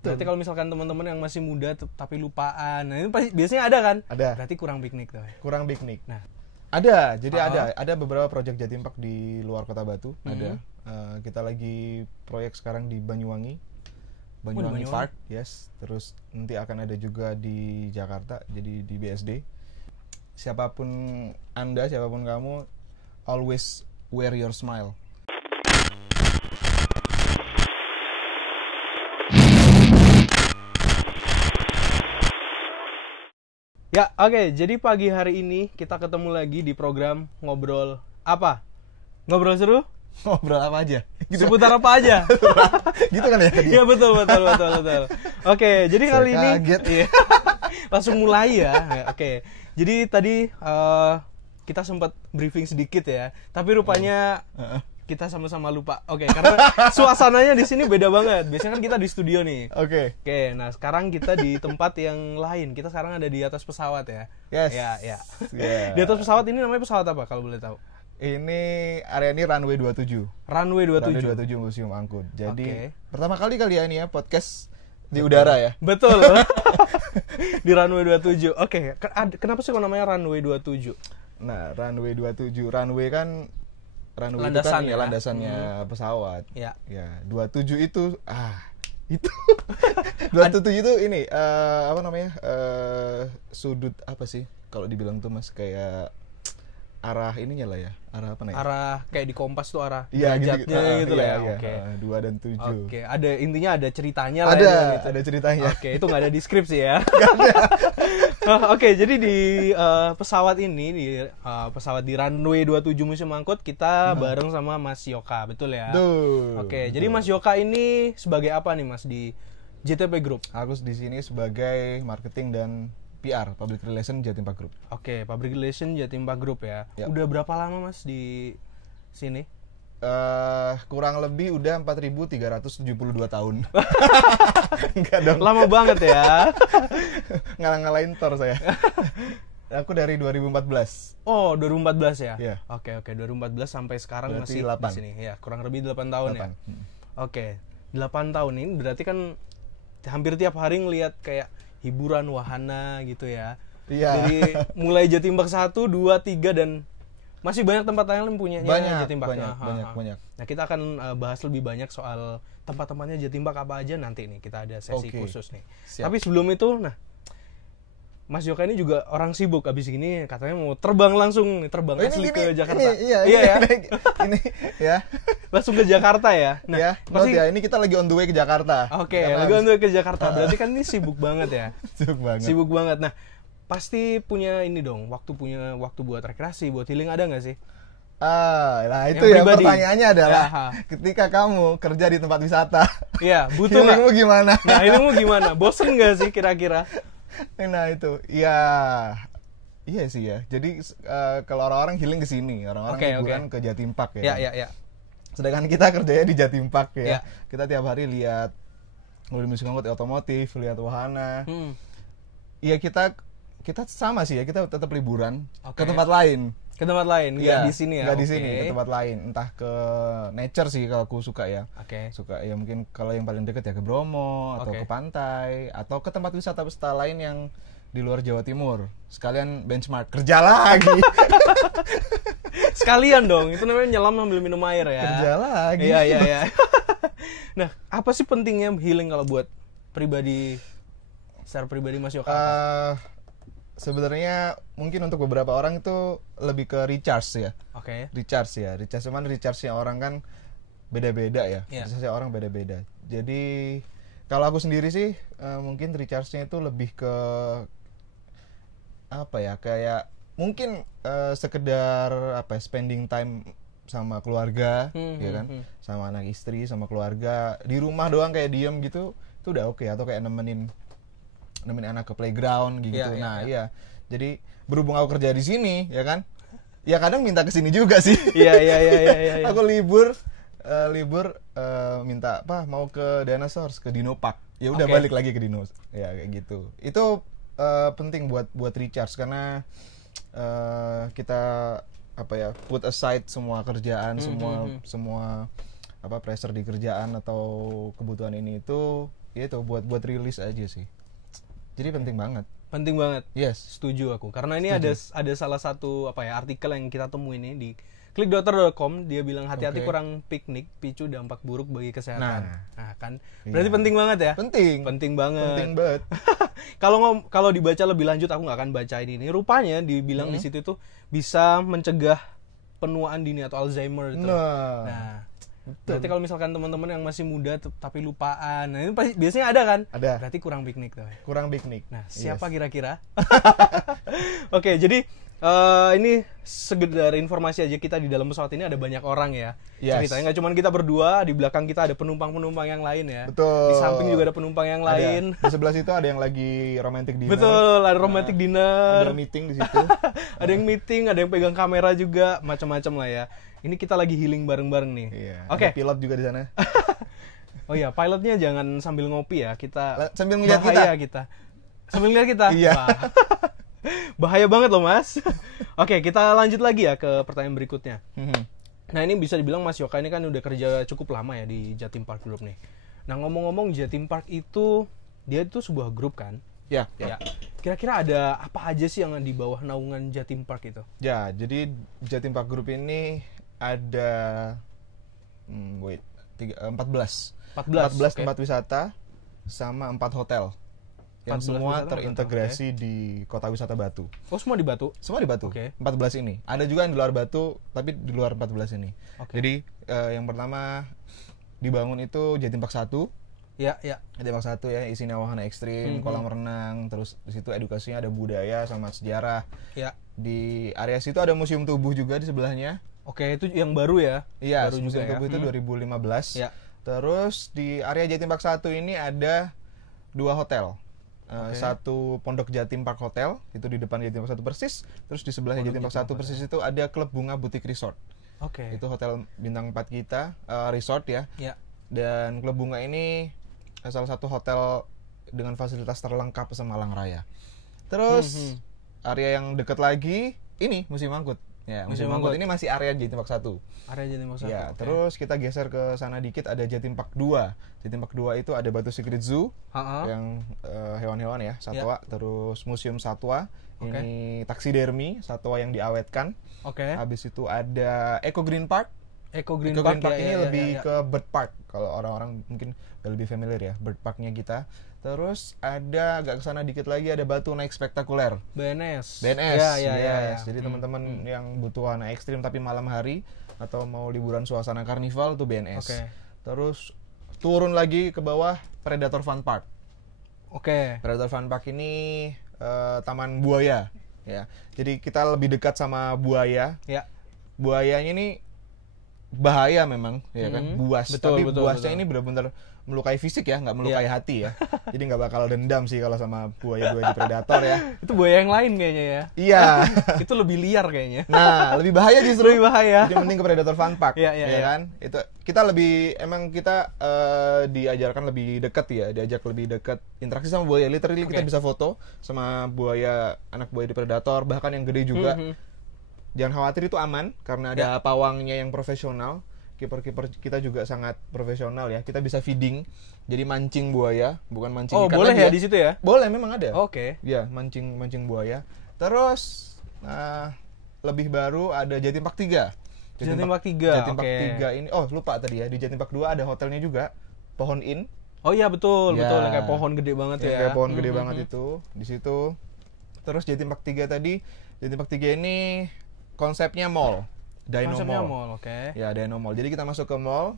Berarti kalau misalkan teman-teman yang masih muda tapi lupaan, nah ini pasti biasanya ada kan? Ada. Berarti kurang piknik tuh. Kurang piknik. Nah, Ada, jadi ada beberapa proyek Jatim Park di luar Kota Batu, ada. Kita lagi proyek sekarang di Banyuwangi Park, yes. Terus nanti akan ada juga di Jakarta, jadi di BSD. Siapapun Anda, siapapun kamu, always wear your smile. ya oke. Jadi pagi hari ini kita ketemu lagi di program Ngobrol Apa? Ngobrol seru? Ngobrol apa aja? Gitu. Seputar apa aja? Gitu kan ya tadi? Iya betul. Oke, jadi kali ini kaget. Iya. Langsung mulai ya. Oke. Jadi tadi kita sempat briefing sedikit ya, tapi rupanya kita sama-sama lupa. Oke, karena suasananya di sini beda banget. Biasanya kan kita di studio nih. Oke. Nah sekarang kita di tempat yang lain. Kita sekarang ada di atas pesawat ya. Yes. Ya. Yeah. Di atas pesawat ini namanya pesawat apa kalau boleh tahu? Ini area ini runway 27. Runway 27. Runway 27 Museum Angkut. Jadi Oke. pertama kali ya ini ya podcast di udara ya. Betul. Di runway 27. Oke, kenapa sih kok namanya runway 27? Nah, runway 27, runway kan Landasan itu kan ya. landasannya pesawat. Ya. Ya, 27 itu itu 27 itu ini apa namanya? Sudut apa sih? Kalau dibilang tuh Mas kayak arah ininya lah ya. Arah apa namanya? Arah kayak di kompas tuh arah Iya, derajatnya gitu lah ya. Oke. 2 dan 7. Oke, ada intinya ada ceritanya lah Ada, ya, gitu. ada ceritanya. Oke, itu nggak ada di skripsi ya. Oke, jadi di pesawat ini di pesawat di runway 27 Museum Angkut kita bareng sama Mas Yoka, betul ya? Tuh. Oke, jadi Mas Yoka ini sebagai apa nih Mas di JTP Group? Aku di sini sebagai marketing dan PR, Public Relation Jatim Park Group. Oke, Public Relation Jatim Park Group ya. Ya. Udah berapa lama Mas di sini? Kurang lebih udah 4.372 tahun. Enggak dong. Lama banget ya. Ngalah-ngalahin Thor saya. Aku dari 2014. Oh, 2014 ya? Iya. Oke, 2014 sampai sekarang Berarti masih 8. di sini. Ya, kurang lebih 8 tahun ya. 8. Oke. 8 tahun ini berarti kan hampir tiap hari ngelihat kayak hiburan wahana gitu ya. Iya. Dari mulai Jatim Park 1, 2, 3 dan masih banyak tempat lain yang punya Jatim Park. Banyak. Nah, kita akan bahas lebih banyak soal tempat-tempatnya Jatim Park apa aja nanti nih. Kita ada sesi khusus nih. Siap. Tapi sebelum itu, Mas Yoka ini juga orang sibuk. Abis ini katanya mau terbang langsung, terbang asli ke Jakarta. Iya ya. Ini ya. Langsung ke Jakarta ya. Nah, ya, ini kita lagi on the way ke Jakarta. Oke, lagi on the way ke Jakarta. Berarti kan ini sibuk banget ya. Sibuk banget. Nah, pasti punya ini dong, punya waktu buat rekreasi, buat healing ada nggak sih? Nah itu yang ya pribadi. Pertanyaannya adalah Ya, ketika kamu kerja di tempat wisata, iya, butuh nggak? healingmu gimana? Nah, healingmu gimana? Bosen nggak sih kira-kira? Nah itu, iya sih ya. Jadi kalau orang-orang healing ke sini, orang-orang liburan ke Jatim Park ya. Iya. Sedangkan kita kerjanya di Jatim Park ya. Ya. Kita tiap hari lihat mobil Museum Angkut otomotif, lihat wahana. Iya kita sama sih ya, kita tetap liburan ke tempat lain. Ke tempat lain, nggak di sini ya? Nggak di sini, ke tempat lain. Entah ke nature sih kalau aku suka ya. Oke. Suka ya mungkin kalau yang paling dekat ya ke Bromo atau ke pantai atau ke tempat wisata lain yang di luar Jawa Timur. Sekalian benchmark kerja lagi. Sekalian dong, itu namanya nyelam sambil minum air ya. Kerja lagi. Iya. Nah, apa sih pentingnya healing kalau buat pribadi, secara pribadi Mas Yoka? Sebenarnya mungkin untuk beberapa orang itu lebih ke recharge ya. Oke. Recharge cuman recharge-nya orang kan beda-beda ya. Yeah. Recharge-nya orang beda-beda. Jadi kalau aku sendiri sih mungkin recharge-nya itu lebih ke apa ya? Kayak mungkin sekedar spending time sama keluarga, ya kan? Sama anak istri, sama keluarga. Di rumah doang kayak diem gitu, itu udah oke. Atau kayak nemenin anak ke playground gitu. Iya. Jadi berhubung aku kerja di sini, ya kan? Ya kadang minta ke sini juga sih. Iya. Aku libur minta mau ke Dinosaurs, ke Dino Park. Ya udah balik lagi ke Dino. Ya kayak gitu. Itu penting buat recharge karena kita put aside semua kerjaan, semua pressure di kerjaan atau kebutuhan ini itu ya itu buat rilis aja sih. Jadi penting banget. Penting banget. Yes. Setuju aku. Karena ini ada salah satu artikel yang kita temuin ini di klikdokter.com, dia bilang hati-hati kurang piknik picu dampak buruk bagi kesehatan. Nah kan berarti penting banget ya? Penting banget. Kalau dibaca lebih lanjut, aku nggak akan baca ini. Rupanya dibilang di situ tuh bisa mencegah penuaan dini atau Alzheimer itu. Nah, berarti kalau misalkan teman-teman yang masih muda tapi lupaan, nah ini pasti biasanya ada kan? Ada. Berarti kurang piknik tuh. Kurang piknik. Nah, siapa kira-kira? Oke, jadi ini sekedar informasi aja, kita di dalam pesawat ini ada banyak orang ya. Ceritanya nggak cuma kita berdua, di belakang kita ada penumpang-penumpang yang lain ya. Betul. Di samping juga ada penumpang yang lain. Di sebelah situ ada yang lagi romantic dinner. Betul, ada romantic dinner. Ada meeting di situ. Ada yang meeting, ada yang pegang kamera juga, macam-macam lah ya. Ini kita lagi healing bareng-bareng nih. Iya. Oke. Ada pilot juga di sana. Oh iya, pilotnya jangan sambil ngopi ya. Kita sambil ngeliat kita. Sambil ngeliat kita. Iya. Bahaya banget loh Mas. Oke, kita lanjut lagi ya ke pertanyaan berikutnya. Nah ini bisa dibilang Mas Yoka ini kan udah kerja cukup lama ya di Jatim Park Group nih. Nah ngomong-ngomong, Jatim Park itu dia itu sebuah grup kan? Ya. Kira-kira ada apa aja sih yang di bawah naungan Jatim Park itu? Ya, jadi Jatim Park Group ini ada 14 tempat wisata sama 4 hotel yang semua terintegrasi di Kota Wisata Batu. Oh, semua di Batu? Semua di Batu. 14 ini. Ada juga yang di luar Batu, tapi di luar 14 ini. Jadi yang pertama dibangun itu Jatim Park 1. Ya. Jatim Park 1 ya, isinya wahana ekstrim, kolam renang, terus di situ edukasinya ada budaya sama sejarah. Ya. Di area situ ada museum tubuh juga di sebelahnya. Oke, itu yang baru ya? Iya, baru museum juga tubuh itu 2015. Ya. Terus di area Jatim Park 1 ini ada 2 hotel. Satu Pondok Jatim Park Hotel, itu di depan Jatim Park 1 persis. Terus di sebelahnya Jatim Park 1 persis itu ada Klub Bunga Butik Resort. Itu hotel bintang 4 kita, resort ya. Dan Klub Bunga ini salah satu hotel dengan fasilitas terlengkap Semalang Raya. Terus area yang dekat lagi ini Museum Angkut. Ya, Museum Angkut ini masih area Jatim Park 1. Area Jatim Park 1. Ya, terus kita geser ke sana dikit, ada Jatim Park 2. Jatim Park 2 itu ada Batu Secret Zoo yang hewan-hewan ya, satwa, terus Museum Satwa. Ini taksidermi, satwa yang diawetkan. Habis itu ada Eco Green Park. Eco Green Park ini lebih ke bird park. Kalau orang-orang mungkin udah lebih familiar ya, bird parknya kita. Terus ada agak kesana dikit lagi ada Batu Naik Spektakuler. BNS. Ya. Jadi teman-teman yang butuh wahana ekstrim tapi malam hari atau mau liburan suasana karnival tuh BNS. Terus turun lagi ke bawah Predator Fun Park. Predator Fun Park ini taman buaya ya. Jadi kita lebih dekat sama buaya. Buayanya ini bahaya memang ya kan, buas. Tapi buasnya ini benar-benar melukai fisik ya, nggak melukai hati ya. Jadi nggak bakal dendam sih kalau sama buaya-buaya di Predator ya. Itu buaya yang lain kayaknya ya. Iya. Itu lebih liar kayaknya. Nah, lebih bahaya justru. Lebih bahaya. Jadi mending ke Predator Fun Park. Ya kan? Itu kita lebih diajarkan lebih dekat ya, diajak lebih dekat interaksi sama buaya. Literally kita bisa foto sama buaya, anak buaya di Predator, bahkan yang gede juga. Jangan khawatir, itu aman karena ada pawangnya yang profesional. Kiper-kiper kita juga sangat profesional ya. Kita bisa feeding, jadi mancing buaya, bukan mancing ikan. Oh, boleh ya di situ ya? Boleh, memang ada. Ya, mancing buaya. Terus lebih baru ada Jatim Park 3. Jatim Park 3 ini. Oh, lupa tadi ya. Di Jatim Park 2 ada hotelnya juga, Pohon Inn. Oh iya, betul. Kayak pohon gede banget ya. Kayak pohon gede banget itu di situ. Terus Jatim Park 3 tadi, Jatim Park 3 ini konsepnya mall. Dino Mall. Ya, Dino Mall. Jadi kita masuk ke mall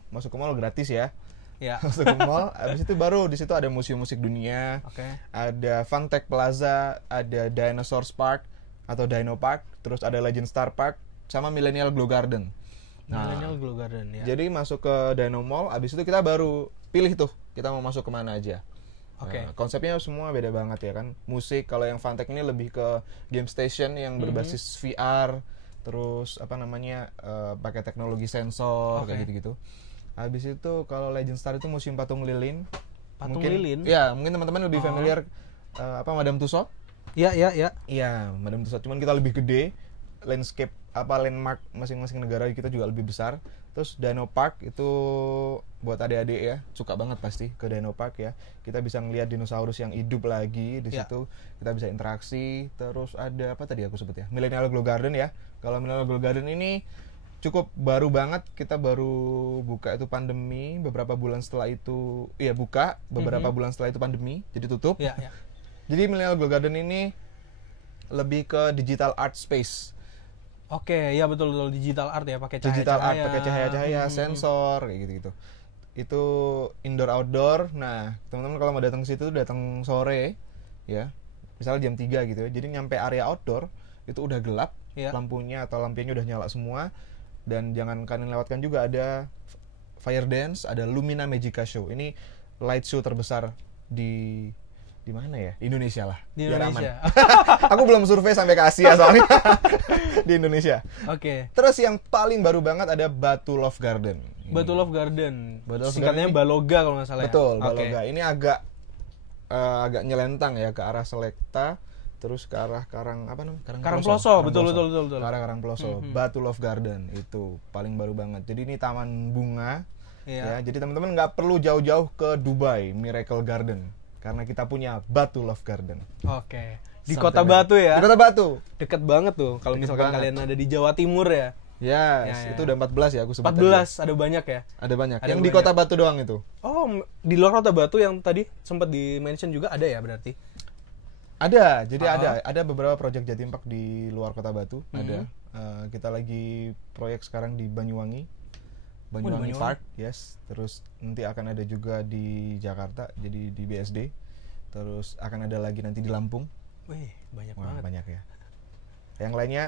gratis ya. Masuk ke mall, habis itu baru di situ ada museum musik dunia. Ada Funtech Plaza, ada Dinosaurs Park atau Dino Park, terus ada Legend Star Park sama Millennial Glow Garden. Millennial Glow Garden ya. Jadi masuk ke Dino Mall, habis itu kita baru pilih tuh kita mau masuk kemana aja. Konsepnya semua beda banget ya kan. Musik, kalau yang Funtech ini lebih ke game station yang berbasis VR. Terus pakai teknologi sensor kayak gitu-gitu. Habis itu kalau Legend Star itu museum patung lilin. Lilin? Ya, mungkin teman-teman lebih familiar Madame Tussauds. Iya. Iya, Madame Tussauds, cuman kita lebih gede. Landmark masing-masing negara kita juga lebih besar. Terus Dino Park itu buat adik-adik ya, suka banget pasti ke Dino Park ya. Kita bisa ngelihat dinosaurus yang hidup lagi di situ. Kita bisa interaksi. Terus ada apa tadi aku sebut ya? Millennial Glow Garden ya. Kalau Millennial Glow Garden ini cukup baru banget, kita baru buka itu pandemi, beberapa bulan setelah itu buka, beberapa bulan setelah itu pandemi, jadi tutup. Jadi Millennial Glow Garden ini lebih ke digital art space. Oke, ya betul digital art ya, pakai cahaya-cahaya. Digital art pakai cahaya-cahaya, sensor kayak gitu-gitu. Itu indoor outdoor. Nah, teman-teman kalau mau datang ke situ datang sore ya. Misalnya jam 3 gitu ya. Jadi nyampe area outdoor itu udah gelap, lampunya udah nyala semua. Dan jangan kalian lewatkan juga ada Fire Dance, ada Lumina Magica Show. Ini light show terbesar di mana ya? Indonesia lah. Di Indonesia. Aku belum survei sampai ke Asia soalnya. Di Indonesia. Oke. Terus yang paling baru banget ada Batu Love Garden. Batu Love Garden. Singkatnya Baloga kalau nggak salah. Betul, Baloga. Ini agak nyelentang ya ke arah Selekta, terus ke arah Karangploso. Betul. Ke arah Karangploso. Batu Love Garden itu paling baru banget. Jadi ini taman bunga. Ya, jadi teman-teman nggak perlu jauh-jauh ke Dubai Miracle Garden. Karena kita punya Batu Love Garden. Oke. Di Kota Batu ya? Di Kota Batu. Deket banget tuh. Kalau misalkan kalian ada di Jawa Timur ya. Yes, itu udah 14 ya aku sebut. 14, ada banyak ya? Ada banyak. Yang di Kota Batu doang itu. Oh, di luar Kota Batu yang tadi sempat di-mention juga ada ya berarti? Ada, jadi ada beberapa proyek Jatim Park di luar Kota Batu. Ada. Kita lagi proyek sekarang di Banyuwangi Park, yes. Terus nanti akan ada juga di Jakarta, jadi di BSD. Terus akan ada lagi nanti di Lampung. Wih, banyak banget. Banyak ya. Yang lainnya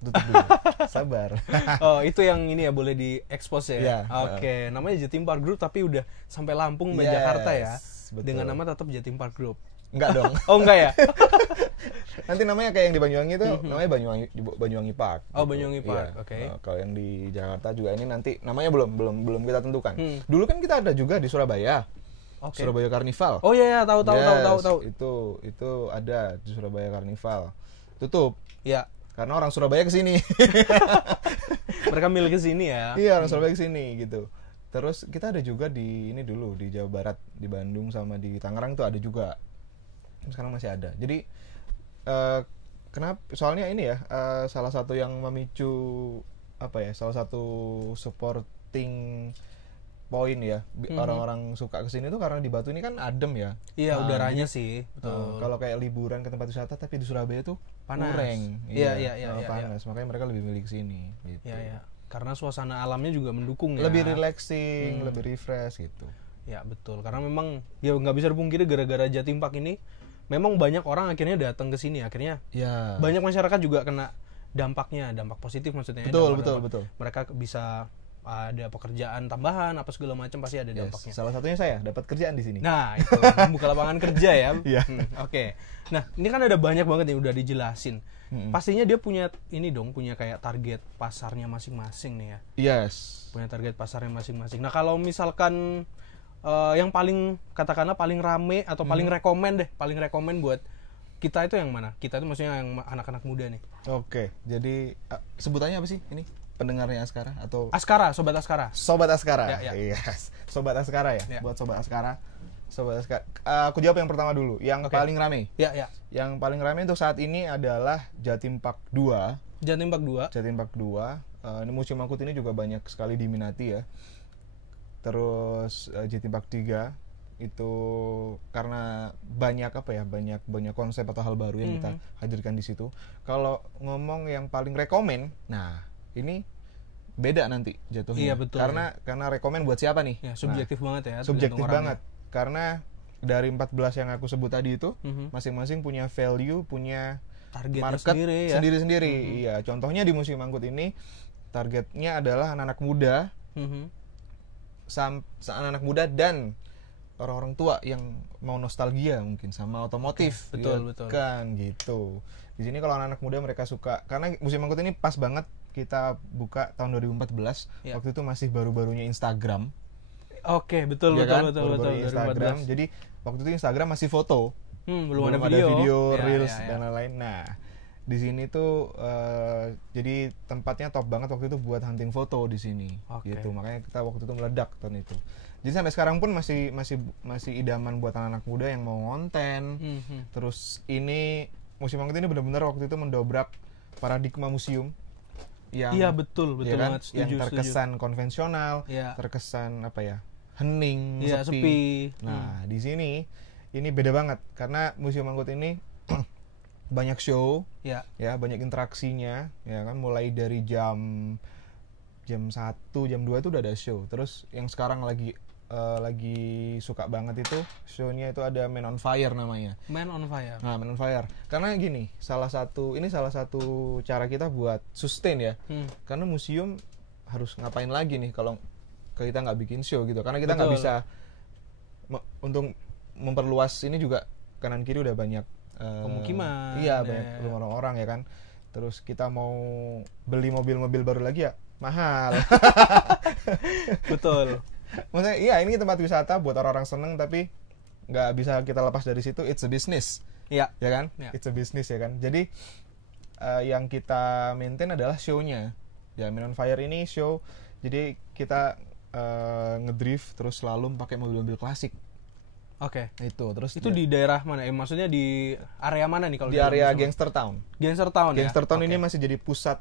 tutup dulu. Sabar. Oh, itu yang ini ya boleh di-expose ya? Oke, namanya Jatim Park Group tapi udah sampai Lampung dan Jakarta ya? Betul. Dengan nama tetap Jatim Park Group. Enggak dong. Oh, enggak ya? Nanti namanya kayak yang di Banyuwangi itu namanya Banyuwangi Park. Oh, Banyuwangi Park. Oke. Kalau yang di Jakarta juga ini nanti namanya belum kita tentukan. Dulu kan kita ada juga di Surabaya. Surabaya Carnival. Oh iya, tahu. Itu ada di Surabaya Carnival. Tutup. Iya. Karena orang Surabaya kesini. Mereka milih kesini ya. Iya, orang Surabaya kesini gitu. Terus kita ada juga di Jawa Barat, di Bandung sama di Tangerang tuh ada juga. Sekarang masih ada. Jadi kenapa? Soalnya ini ya salah satu yang memicu salah satu supporting point ya orang-orang suka kesini tuh karena di Batu ini kan adem ya. Iya, udaranya sih. Betul. Kalau kayak liburan ke tempat wisata tapi di Surabaya tuh panas. Kurang. Iya, panas. Makanya mereka lebih milih kesini gitu. Iya. Karena suasana alamnya juga mendukung ya. Lebih relaxing, lebih refresh gitu. Ya betul. Karena memang ya nggak bisa dipungkiri gara-gara Jatim Park ini memang banyak orang akhirnya datang ke sini, akhirnya banyak masyarakat juga kena dampak positif maksudnya. Betul. Mereka bisa ada pekerjaan tambahan apa segala macam, pasti ada dampaknya. Salah satunya saya dapat kerjaan di sini. Nah, itu membuka lapangan kerja ya. Oke. Nah, ini kan ada banyak banget yang udah dijelasin. Pastinya dia punya kayak target pasarnya masing-masing nih ya. Yes. Punya target pasarnya masing-masing. Nah, kalau misalkan yang paling katakanlah paling rame atau paling rekomen buat kita itu yang mana? Kita itu maksudnya yang anak-anak muda nih. Oke. Jadi sebutannya apa sih ini? Pendengarnya Askara atau Sobat Askara. Sobat Askara. Ya. Yes. Sobat Askara ya. Buat Sobat Askara. Aku jawab yang pertama dulu. Yang paling rame. Ya. Yang paling rame untuk saat ini adalah Jatim Park 2. Jatim Park 2. Ini museum angkut ini juga banyak sekali diminati ya. Terus Jatim Park 3 itu karena banyak konsep atau hal baru yang kita hadirkan di situ. Kalau ngomong yang paling rekomen, nah ini beda nanti jatuhnya. Iya, betul. Karena rekomen buat siapa nih? Ya, subjektif banget ya. Subjektif banget. Karena dari 14 yang aku sebut tadi itu masing-masing punya value, punya target market sendiri-sendiri. Iya, contohnya di Museum Angkut ini targetnya adalah anak-anak muda. Anak-anak muda dan orang-orang tua yang mau nostalgia mungkin sama otomotif. Betul. Kan gitu. Di sini kalau anak-anak muda mereka suka, karena Museum Angkut ini pas banget kita buka tahun 2014. Waktu itu masih baru-barunya Instagram. Oke, betul. Instagram. Jadi waktu itu Instagram masih foto. Belum ada video Reels dan lain-lain. Nah, di sini tuh jadi tempatnya top banget waktu itu buat hunting foto di sini. Gitu. Makanya kita waktu itu meledak tahun itu. Jadi sampai sekarang pun masih idaman buat anak-anak muda yang mau konten. Terus ini Museum Angkut ini benar-benar waktu itu mendobrak paradigma museum yang iya betul ya kan? banget, setuju, yang terkesan konvensional, terkesan apa ya, hening, sepi. Nah di sini ini beda banget karena Museum Angkut ini banyak show, ya banyak interaksinya, ya kan, mulai dari jam 1, jam 2 itu udah ada show. Terus yang sekarang lagi suka banget itu show-nya itu ada Man on Fire namanya. Man on Fire. Nah, Man on Fire. Karena gini, salah satu cara kita buat sustain ya. Karena museum harus ngapain lagi nih kalau kita nggak bikin show gitu. Karena kita nggak bisa untuk memperluas ini juga, kanan kiri udah banyak pemukiman. Iya, banyak orang-orang ya kan. Terus kita mau beli mobil-mobil baru lagi ya mahal. Betul. Maksudnya iya, ini tempat wisata buat orang-orang seneng, tapi nggak bisa kita lepas dari situ. It's a business. Iya. Ya kan? It's a business ya kan. Jadi yang kita maintain adalah show-nya. Ya, Man on Fire ini show. Jadi kita ngedrift terus selalu pakai mobil-mobil klasik. Oke. Itu terus itu di daerah mana? Maksudnya di area mana nih kalau di area Gangster Town. Gangster Town ya. Gangster Town ini masih jadi pusat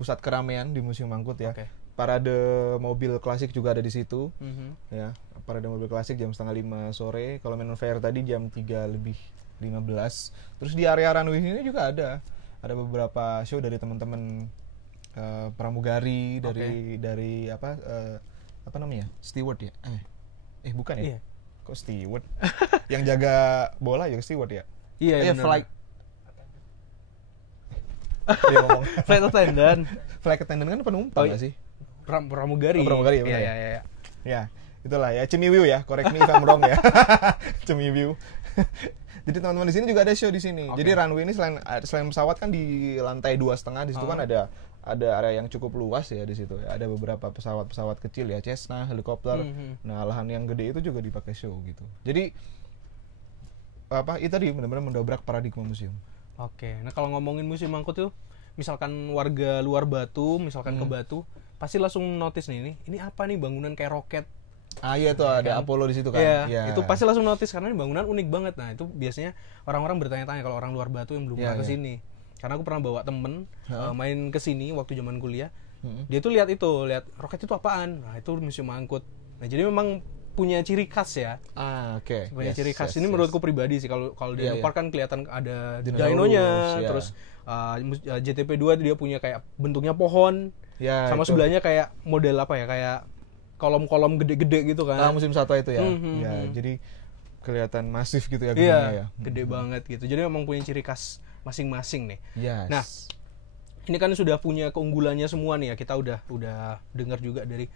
pusat keramaian di Museum Angkut ya. Parade mobil klasik juga ada di situ. Ya, parade mobil klasik jam 4:30 sore. Kalau Man on Fire tadi jam 3:15. Terus di area runway ini juga ada beberapa show dari teman-teman pramugari, dari apa namanya? Steward ya? Bukan ya? Iya. Kok steward? Yang jaga bola ya steward ya? Iya, flight. Flight attendant. Flight attendant kan penumpang nggak sih? Pramugari. Pramugari ya. Iya. Ya, itulah ya. Cemiwiu ya. Correct me if I'm wrong ya. Cemiwiu. Jadi teman-teman di sini juga ada show di sini. Jadi runway ini selain pesawat kan di lantai 2,5 di situ kan ada area yang cukup luas ya di situ. Ada beberapa pesawat kecil ya, Cessna, helikopter. Nah, lahan yang gede itu juga dipakai show gitu. Jadi itu tadi benar-benar mendobrak paradigma museum. Oke. Nah, kalau ngomongin Museum Angkut tuh, misalkan warga luar Batu, misalkan ke Batu, pasti langsung notice nih, ini apa nih bangunan kayak roket. Iya tuh ada Apollo di situ kan. Iya, itu pasti langsung notice karena ini bangunan unik banget. Nah, itu biasanya orang-orang bertanya-tanya kalau orang luar Batu yang belum pernah ke sini. Karena aku pernah bawa temen main ke sini waktu zaman kuliah. Dia tuh lihat roket itu apaan? Nah, itu Museum Angkut. Nah, jadi memang punya ciri khas ya. Punya ciri khas. Ini menurutku pribadi sih, kalau di Park kan kelihatan ada dinonya, terus JTP2 dia punya kayak bentuknya pohon. Sama itu. Sebelahnya kayak model apa ya? Kayak kolom-kolom gede-gede gitu kan. Musim satwa itu ya. Jadi kelihatan masif gitu ya gedungnya ya. Gede banget gitu. Jadi memang punya ciri khas masing-masing nih. Yes. Nah, ini kan sudah punya keunggulannya semua nih ya. Kita udah dengar juga dari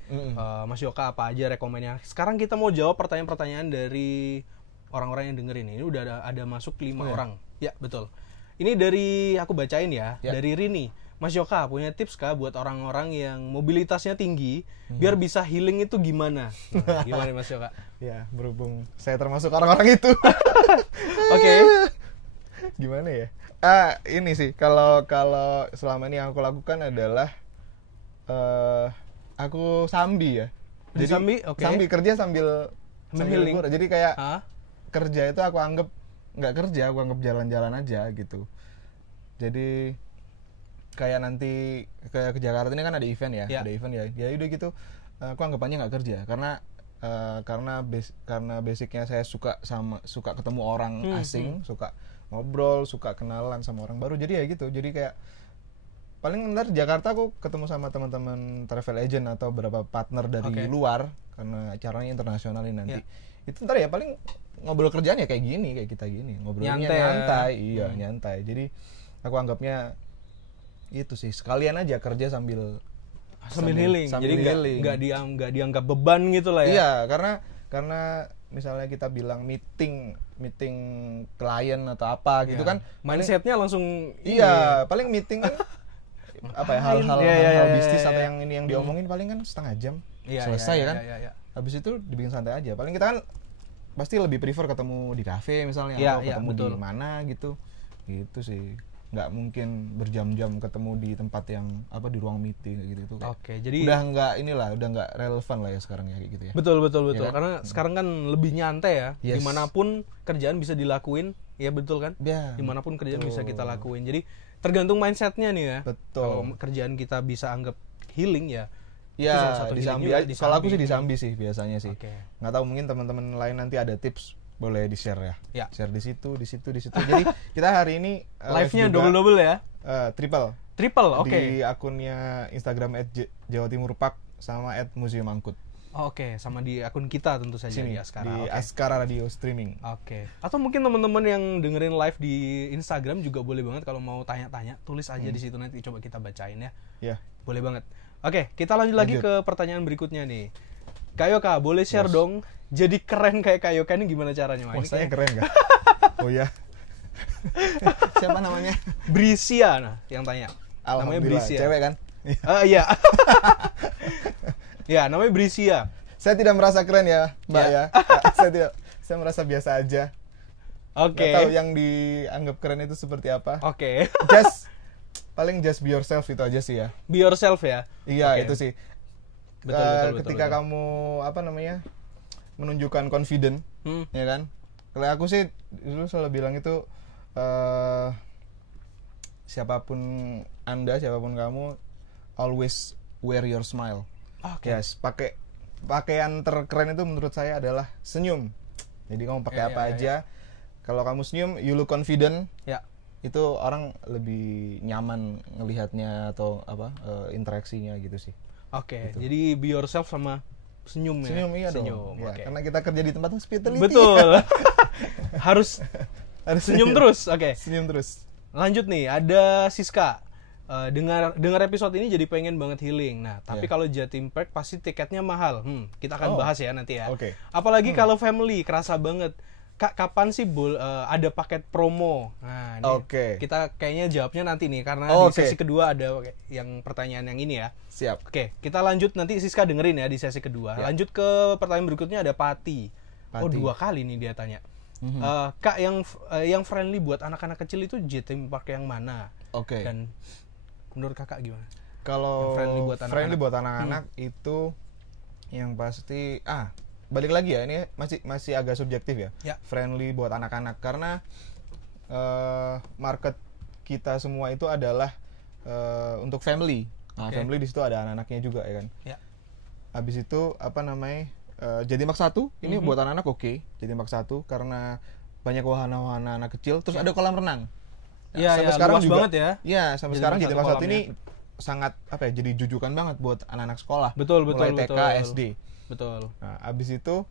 Mas Yoka apa aja rekomennya. Sekarang kita mau jawab pertanyaan-pertanyaan dari orang-orang yang dengerin ini. Udah ada masuk 5 orang. Ya, betul. Ini dari aku bacain ya. Dari Rini. Mas Yoka punya tips kah buat orang-orang yang mobilitasnya tinggi biar bisa healing itu gimana? Nah, gimana Mas Yoka? Ya, berhubung saya termasuk orang-orang itu. Oke. Gimana ya? Ini sih kalau selama ini yang aku lakukan adalah aku sambi ya. Jadi sambi kerja sambil healing. Jadi kayak kerja itu aku anggap nggak kerja, aku anggap jalan-jalan aja gitu. Jadi kayak nanti ke Jakarta ini kan ada event ya, ada event ya. Ya udah gitu, aku anggapannya nggak kerja karena basicnya saya suka ketemu orang asing, suka ngobrol, suka kenalan sama orang baru. Jadi ya gitu. Jadi kayak paling ntar Jakarta aku ketemu sama teman-teman travel agent atau beberapa partner dari luar karena acaranya internasional ini nanti. Itu ntar ya paling ngobrol kerjaan ya kayak gini, kayak kita gini, ngobrolnya nyantai. Nyantai. Jadi aku anggapnya itu sih sekalian aja kerja sambil healing. Jadi nggak dianggap beban gitu lah ya. Iya, karena misalnya kita bilang meeting klien atau apa gitu kan mindsetnya langsung paling meeting kan hal-hal bisnis atau yang ini yang diomongin paling kan setengah jam selesai kan. Habis itu dibikin santai aja. Paling kita kan pasti lebih prefer ketemu di kafe misalnya atau ketemu di mana gitu sih. nggak mungkin berjam-jam ketemu di tempat yang apa di ruang meeting kayak gitu itu Oke, jadi udah nggak relevan lah ya sekarang ya kayak gitu ya. betul. Ya kan? Karena sekarang kan lebih nyantai ya. Yes. Dimanapun kerjaan bisa dilakuin, ya betul kan? Ya, Dimanapun kerjaan betul. bisa kita lakuin. Jadi tergantung mindsetnya nih ya. Betul. Kalau kerjaan kita bisa anggap healing ya. Ya, itu salah satu di healing Sambi. juga, di Kalau aku Sambi. sih di Sambi sih biasanya sih. Oke. Nggak tahu mungkin teman-teman lain nanti ada tips boleh di-share ya. Ya. Share di situ. Jadi kita hari ini Live-nya juga, double ya. triple. Triple, oke. Di akunnya Instagram @Jawa Timur Park sama @Museum Angkut. Oke, sama di akun kita tentu saja Sini di Askara. di Oke. Askara Radio Streaming. Oke. Atau mungkin teman-teman yang dengerin live di Instagram juga boleh banget kalau mau tanya-tanya, tulis aja di situ nanti coba kita bacain ya. Ya. Boleh banget. Oke, kita lanjut lagi ke pertanyaan berikutnya nih. Kak Yoka, boleh share dong jadi keren kayak Kak Yoka ini gimana caranya? Wah, saya keren gak? Oh ya. Siapa namanya? Brisia nah yang tanya. Namanya Alhamdulillah, Brisia. cewek kan? Iya. Ya, namanya Brisia. Saya tidak merasa keren ya, Mbak Ya. ya. Saya merasa biasa aja. Oke. Nggak tahu yang dianggap keren itu seperti apa. Oke. Paling just be yourself itu aja sih ya. Be yourself ya. Iya, Oke. itu sih. Betul. Ketika kamu apa namanya? Menunjukkan confident, ya kan? Kalau aku sih dulu selalu bilang itu siapapun Anda, siapapun kamu, always wear your smile. Oke. Yes, pakaian terkeren itu menurut saya adalah senyum. Jadi kamu pakai apa aja. Kalau kamu senyum, you look confident. Ya. Itu orang lebih nyaman ngelihatnya atau apa interaksinya gitu sih. Oke. Jadi be yourself sama senyum ya. Senyum iya Senyum. dong. Ya, Oke. karena kita kerja di tempat hospitality. Betul. Harus senyum terus. Oke. Senyum terus. Lanjut nih, ada Siska. Dengar episode ini jadi pengen banget healing. Nah, tapi kalau Jatim Park pasti tiketnya mahal. Kita akan bahas ya nanti ya. Oke. Apalagi kalau family, kerasa banget. Kak, kapan sih ada paket promo? Nah, ini kita kayaknya jawabnya nanti nih karena di sesi kedua ada yang pertanyaan yang ini ya. Siap. Oke, kita lanjut nanti Siska dengerin ya di sesi kedua. Ya. Lanjut ke pertanyaan berikutnya ada Pati. Oh, 2 kali nih dia tanya. Kak, yang friendly buat anak-anak kecil itu Jatim Park yang mana? Oke. Dan menurut kakak gimana? Kalau Yang friendly buat anak-anak itu yang pasti balik lagi ya, ini masih agak subjektif ya. Friendly buat anak-anak karena market kita semua itu adalah untuk family. Nah, family di situ ada anak-anaknya juga ya kan. Ya. Habis itu apa namanya? Jatim Park 1 ini buat anak-anak oke. Jatim Park 1 karena banyak wahana-wahana anak kecil, terus ada kolam renang. Iya, sampai sekarang luas juga banget ya. Iya, sampai sekarang Jatim Park 1 ini kolamnya. sangat apa ya? Jadi jujukan banget buat anak-anak sekolah. Betul. Mulai TK, SD. Betul. Nah, abis itu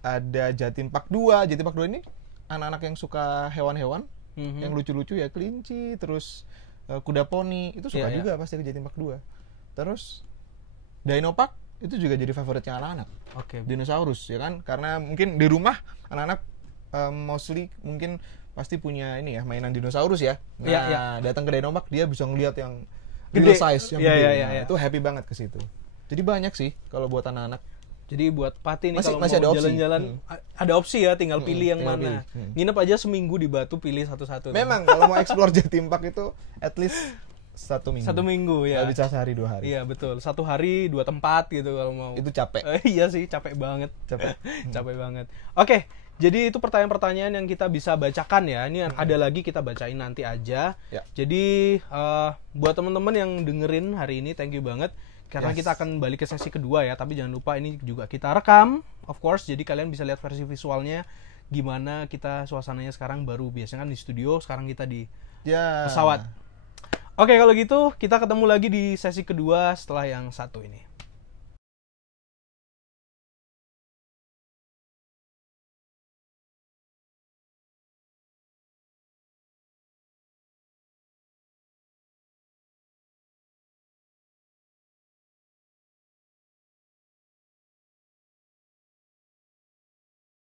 ada Jatim Park 2. Jatim Park 2 ini anak-anak yang suka hewan-hewan, yang lucu-lucu ya, kelinci, terus kuda poni, itu suka juga pasti ke Jatim Park 2. Terus Dino Park itu juga jadi favoritnya anak-anak. Oke. Dinosaurus ya kan, karena mungkin di rumah anak-anak mostly mungkin pasti punya ini ya, mainan dinosaurus ya. Nah, datang ke Dino Park dia bisa ngelihat yang real size yang gede. Nah, itu happy banget ke situ. Jadi banyak sih kalau buat anak-anak. Jadi buat Pati nih kalau masih mau ada opsi. jalan-jalan ada opsi ya, tinggal pilih yang mana. Nginep aja seminggu di Batu, pilih satu-satu. Memang kalau mau explore Jatim Park itu at least 1 minggu. 1 minggu ya. Nggak bisa sehari 2 hari. Iya betul. 1 hari 2 tempat gitu kalau mau. Itu capek. Iya sih, capek banget. Capek. Capek banget. Oke, jadi itu pertanyaan-pertanyaan yang kita bisa bacakan ya. Ini ada lagi kita bacain nanti aja. Ya. Jadi buat teman-teman yang dengerin hari ini, thank you banget. Karena kita akan balik ke sesi kedua ya. Tapi jangan lupa ini juga kita rekam, of course. Jadi kalian bisa lihat versi visualnya gimana kita suasananya sekarang, baru biasanya kan di studio, sekarang kita di pesawat. Oke, kalau gitu kita ketemu lagi di sesi kedua setelah yang satu ini.